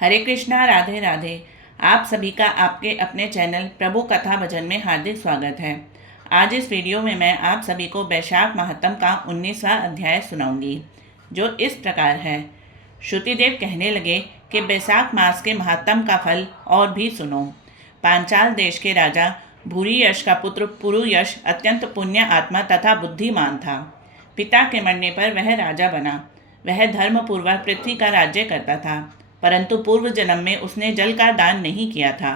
हरे कृष्णा, राधे राधे। आप सभी का आपके अपने चैनल प्रभु कथा भजन में हार्दिक स्वागत है। आज इस वीडियो में मैं आप सभी को वैशाख महात्म का 19वां अध्याय सुनाऊंगी, जो इस प्रकार है। श्रुतिदेव कहने लगे कि वैशाख मास के महात्म का फल और भी सुनो। पांचाल देश के राजा भूरियश का पुत्र पुरुयश अत्यंत पुण्य आत्मा तथा बुद्धिमान था। पिता के मरने पर वह राजा बना। वह धर्मपूर्वक पृथ्वी का राज्य करता था, परंतु पूर्व जन्म में उसने जल का दान नहीं किया था।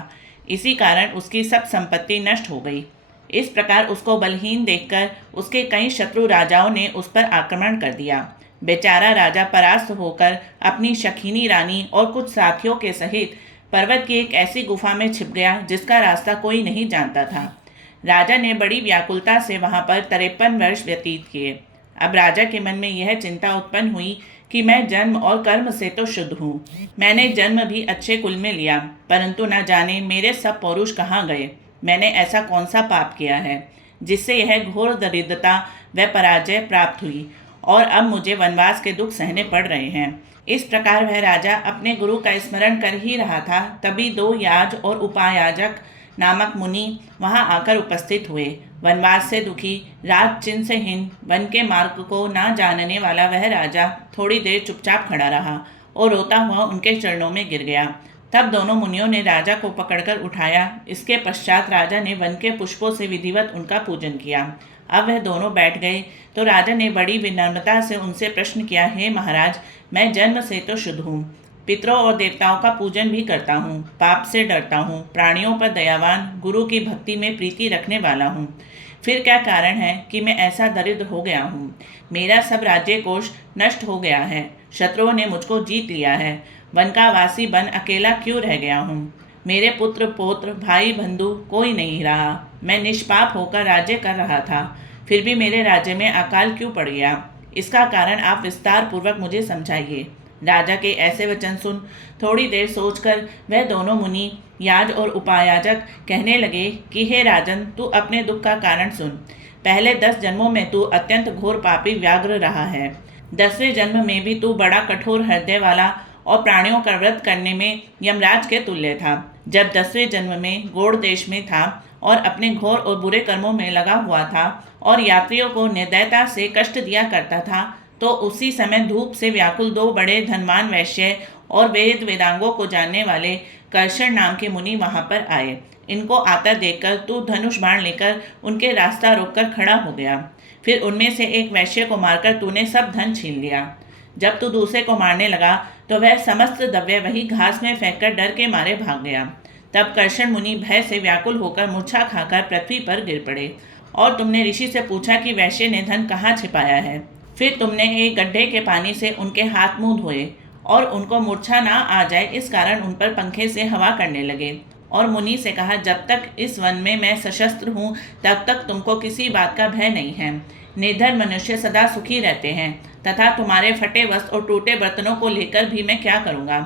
इसी कारण उसकी सब संपत्ति नष्ट हो गई। इस प्रकार उसको बलहीन देखकर उसके कई शत्रु राजाओं ने उस पर आक्रमण कर दिया। बेचारा राजा परास्त होकर अपनी शकीनी रानी और कुछ साथियों के सहित पर्वत की एक ऐसी गुफा में छिप गया जिसका रास्ता कोई नहीं जानता था। राजा ने बड़ी व्याकुलता से वहां पर 53 वर्ष व्यतीत किए। अब राजा के मन में यह चिंता उत्पन्न हुई कि मैं जन्म और कर्म से तो शुद्ध हूँ। मैंने जन्म भी अच्छे कुल में लिया, परंतु न जाने मेरे सब पौरुष कहाँ गए। मैंने ऐसा कौन सा पाप किया है जिससे यह घोर दरिद्रता व पराजय प्राप्त हुई और अब मुझे वनवास के दुख सहने पड़ रहे हैं। इस प्रकार वह राजा अपने गुरु का स्मरण कर ही रहा था, तभी 2 याज और उपायाजक नामक मुनि वहां आकर उपस्थित हुए। वनवास से दुखी, राज चिन्ह से हीन, वन के मार्ग को ना जानने वाला वह राजा थोड़ी देर चुपचाप खड़ा रहा और रोता हुआ उनके चरणों में गिर गया। तब दोनों मुनियों ने राजा को पकड़कर उठाया। इसके पश्चात राजा ने वन के पुष्पों से विधिवत उनका पूजन किया। अब वह दोनों बैठ गए तो राजा ने बड़ी विनम्रता से उनसे प्रश्न किया, हे महाराज, मैं जन्म से तो शुद्ध हूँ, पितरों और देवताओं का पूजन भी करता हूँ, पाप से डरता हूँ, प्राणियों पर दयावान, गुरु की भक्ति में प्रीति रखने वाला हूँ। फिर क्या कारण है कि मैं ऐसा दरिद्र हो गया हूँ? मेरा सब राज्य कोष नष्ट हो गया है, शत्रुओं ने मुझको जीत लिया है, वन का वासी बन अकेला क्यों रह गया हूँ? मेरे पुत्र पौत्र भाई बंधु कोई नहीं रहा। मैं निष्पाप होकर राज्य कर रहा था, फिर भी मेरे राज्य में अकाल क्यों पड़ गया? इसका कारण आप विस्तार पूर्वक मुझे समझाइए। राजा के ऐसे वचन सुन थोड़ी देर सोचकर वह दोनों मुनि याज और उपायाजक कहने लगे कि हे राजन, तू अपने दुख का कारण सुन। पहले 10 जन्मों में तू अत्यंत घोर पापी व्याघ्र रहा है। 10वें जन्म में भी तू बड़ा कठोर हृदय वाला और प्राणियों का व्रत करने में यमराज के तुल्य था। जब 10वें जन्म में गौड़ देश में था और अपने घोर और बुरे कर्मों में लगा हुआ था और यात्रियों को निर्दयता से कष्ट दिया करता था, तो उसी समय धूप से व्याकुल 2 बड़े धनवान वैश्य और वेद वेदांगों को जानने वाले कर्षण नाम के मुनि वहां पर आए। इनको आता देखकर तू धनुष बाण लेकर उनके रास्ता रोककर खड़ा हो गया। फिर उनमें से एक वैश्य को मारकर तूने सब धन छीन लिया। जब तू दूसरे को मारने लगा तो वह समस्त द्रव्य वही घास में फेंककर डर के मारे भाग गया। तब कर्षण मुनि भय से व्याकुल होकर मूर्छा खाकर पृथ्वी पर गिर पड़े और तुमने ऋषि से पूछा कि वैश्य ने धन कहाँ छिपाया है। फिर तुमने एक गड्ढे के पानी से उनके हाथ मुंह धोए और उनको मूर्छा ना आ जाए इस कारण उन पर पंखे से हवा करने लगे और मुनि से कहा, जब तक इस वन में मैं सशस्त्र हूँ तब तक तुमको किसी बात का भय नहीं है। निर्धन मनुष्य सदा सुखी रहते हैं तथा तुम्हारे फटे वस्त्र और टूटे बर्तनों को लेकर भी मैं क्या करूँगा?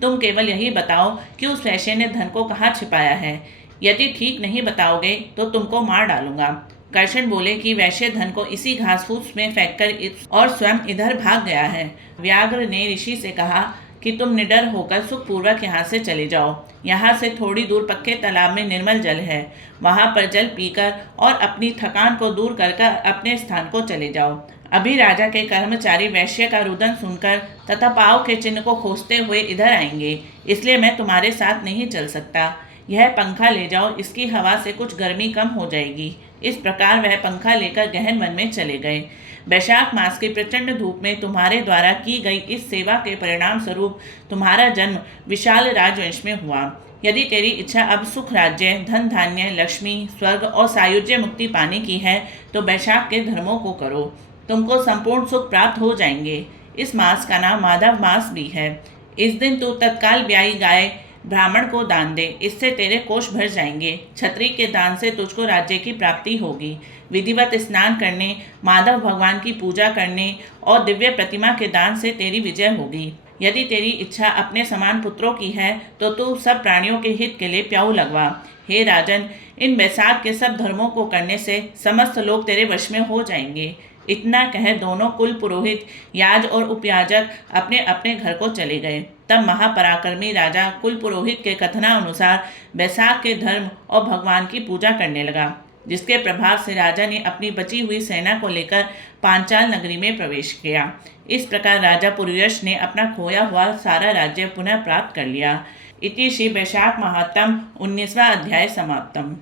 तुम केवल यही बताओ कि उस वैश्य ने धन को कहाँ छिपाया है। यदि ठीक नहीं बताओगे तो तुमको मार डालूंगा। कर्षण बोले कि वैश्य धन को इसी घास फूस में फेंककर और स्वयं इधर भाग गया है। व्याघ्र ने ऋषि से कहा कि तुम निडर होकर सुखपूर्वक यहाँ से चले जाओ। यहाँ से थोड़ी दूर पक्के तालाब में निर्मल जल है, वहाँ पर जल पीकर और अपनी थकान को दूर कर अपने स्थान को चले जाओ। अभी राजा के कर्मचारी वैश्य का रुदन सुनकर तथा पाँव के चिन्ह को खोजते हुए इधर आएंगे, इसलिए मैं तुम्हारे साथ नहीं चल सकता। यह पंखा ले जाओ, इसकी हवा से कुछ गर्मी कम हो जाएगी। इस प्रकार वह पंखा लेकर गहन वन में चले गए। वैशाख मास की प्रचंड धूप में तुम्हारे द्वारा की गई इस सेवा के परिणाम स्वरूप तुम्हारा जन्म विशाल राजवंश में हुआ। यदि तेरी इच्छा अब सुख राज्य, धन धान्य, लक्ष्मी, स्वर्ग और सायुज्य मुक्ति पाने की है तो वैशाख के धर्मों को करो, तुमको संपूर्ण सुख प्राप्त हो जाएंगे। इस मास का नाम माधव मास भी है। इस दिन तू तत्काल ब्याई गाय ब्राह्मण को दान दे, इससे तेरे कोष भर जाएंगे। छत्री के दान से तुझको राज्य की प्राप्ति होगी। विधिवत स्नान करने, माधव भगवान की पूजा करने और दिव्य प्रतिमा के दान से तेरी विजय होगी। यदि तेरी इच्छा अपने समान पुत्रों की है तो तू सब प्राणियों के हित के लिए प्याऊ लगवा। हे राजन, इन वैशाख के सब धर्मों को करने से समस्त लोग तेरे वश में हो जाएंगे। इतना कह दोनों कुल पुरोहित, याज और उपयाजक अपने अपने घर को चले गए। तब महापराक्रमी राजा कुलपुरोहित के कथनानुसार बैसाख के धर्म और भगवान की पूजा करने लगा, जिसके प्रभाव से राजा ने अपनी बची हुई सेना को लेकर पांचाल नगरी में प्रवेश किया। इस प्रकार राजा पुरुयश ने अपना खोया हुआ सारा राज्य पुनः प्राप्त कर लिया। इति श्री वैशाख महात्म 19वां अध्याय समाप्तम।